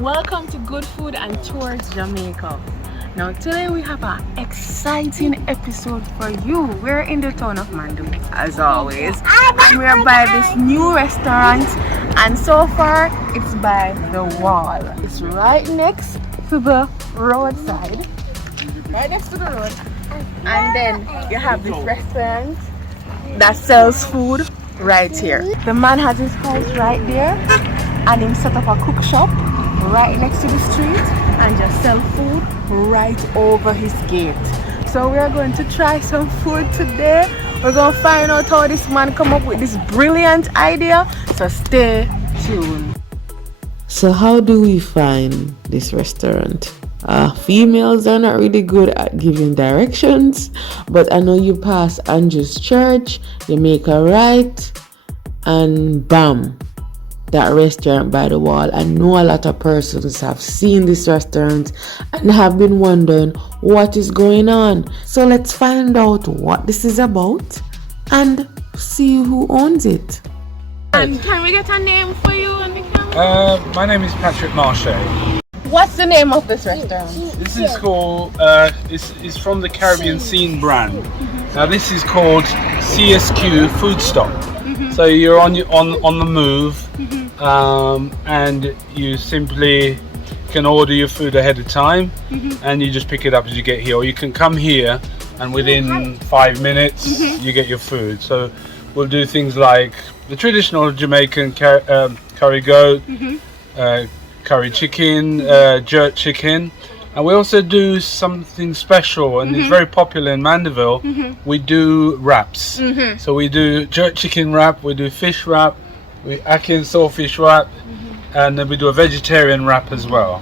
Welcome to Good Food and Tours Jamaica. Now today we have an exciting episode for you. We're in the town of Mandeville as always, and we're by this new restaurant, and so far it's by the wall. It's right next to the roadside, right next to the road, and then you have this restaurant that sells food right here. The man has his house right there, and he set up a cook shop right next to the street and just sell food right over his gate. So we are going to try some food today. We're going to find out how this man come up with this brilliant idea, so stay tuned. So how do we find this restaurant? Females are not really good at giving directions, but I know you pass Andrew's Church, you make a right, and bam, that restaurant by the wall. I know a lot of persons have seen this restaurant and have been wondering what is going on. So let's find out what this is about and see who owns it. And can we get a name for you on the camera? My name is Patrick Marche. What's the name of this restaurant? This is called, it's from the Caribbean Scene brand. Now this is called CSQ Food Stop. So you're on the move, and you simply can order your food ahead of time, and you just pick it up as you get here. Or you can come here, and within 5 minutes you get your food. So we'll do things like the traditional Jamaican curry goat, curry chicken, jerk chicken. And we also do something special, and it's very popular in Mandeville. We do wraps. So we do jerk chicken wrap, we do fish wrap, we ackee and saltfish wrap, and then we do a vegetarian wrap as well.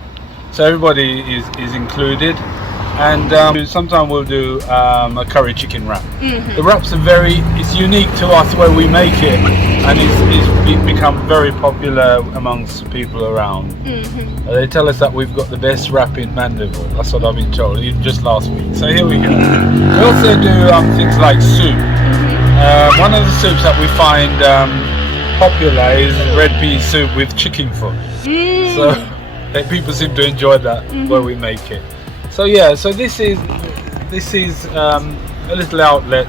So everybody is included. And sometimes we'll do a curry chicken wrap. The wraps are it's unique to us where we make it, and it's become very popular amongst people around. They tell us that we've got the best wrap in Mandeville. That's what I've been told, even just last week. So here we go. We also do things like soup. One of the soups that we find popular is red pea soup with chicken foot. So people seem to enjoy that where we make it. So yeah, so this is a little outlet,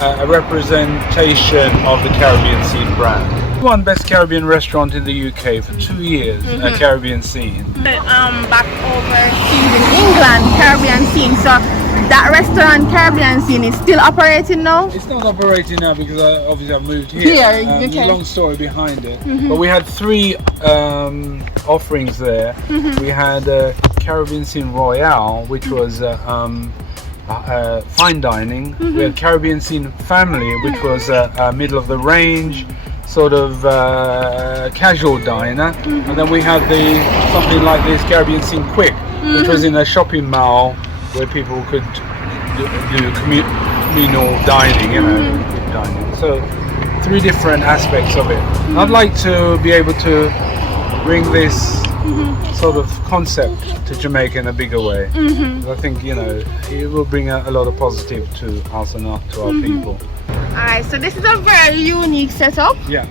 a representation of the Caribbean Scene brand. One best Caribbean restaurant in the UK for 2 years, Caribbean Scene. Back overseas in England, Caribbean Scene. So that restaurant, Caribbean Scene, is still operating now? It's not operating now because obviously I've moved here. There's a long story behind it. But we had 3 offerings there. We had Caribbean Scene Royale, which was fine dining. We had Caribbean Scene Family, which was middle of the range, sort of casual diner. And then we had something like this, Caribbean Scene Quick, which was in a shopping mall where people could do communal dining, dining. So 3 different aspects of it. I'd like to be able to bring this sort of concept to Jamaica in a bigger way. I think it will bring a lot of positive to us and to our people. Alright, so this is a very unique setup. Yeah.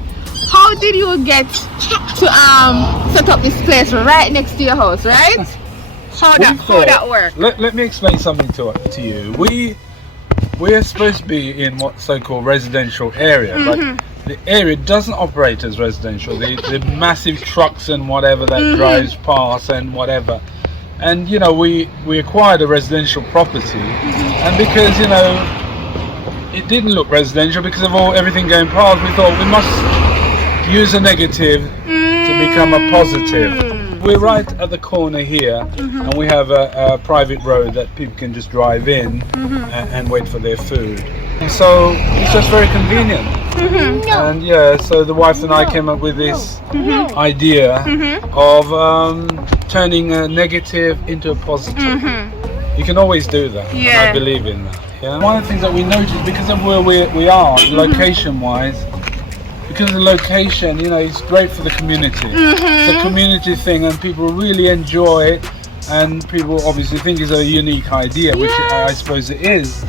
How did you get to set up this place right next to your house, right? How that work? Let me explain something to you. We are supposed to be in what so-called residential area, but the area doesn't operate as residential. The massive trucks and whatever that drives past and whatever. And we acquired a residential property, and because it didn't look residential because of everything going past, we thought we must use a negative to become a positive. We're right at the corner here, and we have a private road that people can just drive in and wait for their food. And so it's just very convenient. And yeah, so the wife and I came up with this idea of turning a negative into a positive. You can always do that. I believe in that. Yeah. One of the things that we noticed, because of where we are, location-wise, because of the location, it's great for the community. It's a community thing, and people really enjoy it, and people obviously think it's a unique idea, which I suppose it is.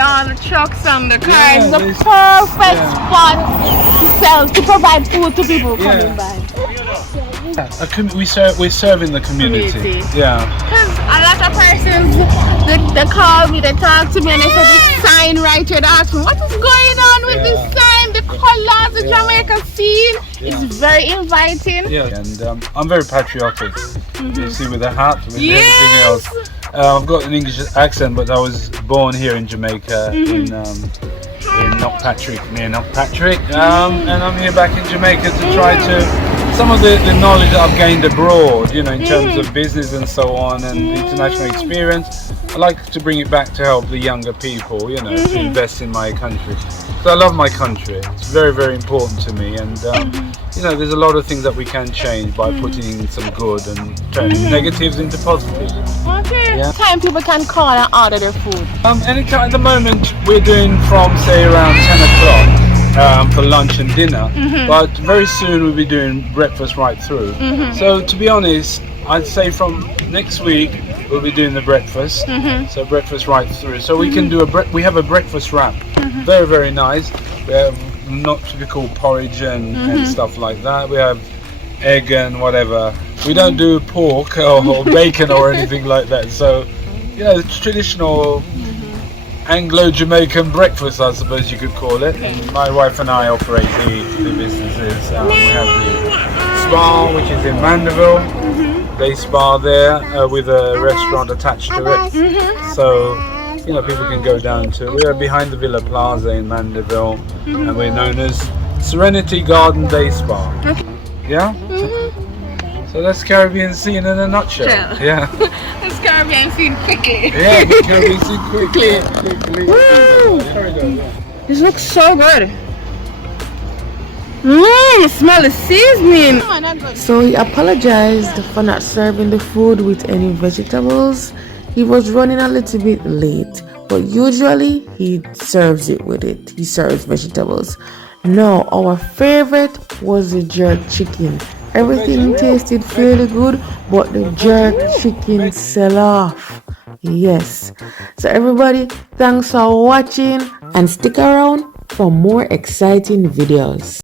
All the trucks and the cars, the perfect spot to provide food to people coming by. We're serving the community. Yeah. Because a lot of persons, they call me, they talk to me, and they say this sign right here. They ask me, what is going on with this sign? The colors, the Jamaica scene. It's very inviting. Yeah, and I'm very patriotic. You see, with the hat, with Yes. everything else. I've got an English accent, but I was born here in Jamaica, in Knockpatrick, near Knockpatrick, and I'm here back in Jamaica to try to some of the knowledge that I've gained abroad, you know, in terms of business and so on, and international experience. I like to bring it back to help the younger people, you know, to invest in my country. So I love my country. It's very, very important to me, and you know, there's a lot of things that we can change by putting in some good and turning negatives into positives. Okay. Yeah. Time people can call and order their food. Anytime at the moment we're doing from say around 10 o'clock for lunch and dinner, but very soon we'll be doing breakfast right through. So to be honest, I'd say from next week we'll be doing the breakfast, so breakfast right through. So we can do we have a breakfast wrap, very, very nice. We have not typical porridge and stuff like that. We have egg and whatever. We don't do pork or bacon or anything like that. So, you know, it's traditional Anglo-Jamaican breakfast, I suppose you could call it. And my wife and I operate the businesses. We have the spa, which is in Mandeville. Day spa there with a restaurant attached to it. So, you know, people can go down to. We are behind the Villa Plaza in Mandeville, and we're known as Serenity Garden Day Spa. Yeah. So that's Caribbean scene in a nutshell. Yeah. It's Caribbean scene quickly. Yeah, the Caribbean scene quickly. This looks so good. Smell the seasoning. So he apologized for not serving the food with any vegetables. He was running a little bit late, but usually he serves it with it. He serves vegetables. No, our favorite was the jerk chicken. Everything tasted fairly good, but the jerk chicken sell off. Yes. So everybody, thanks for watching and stick around for more exciting videos.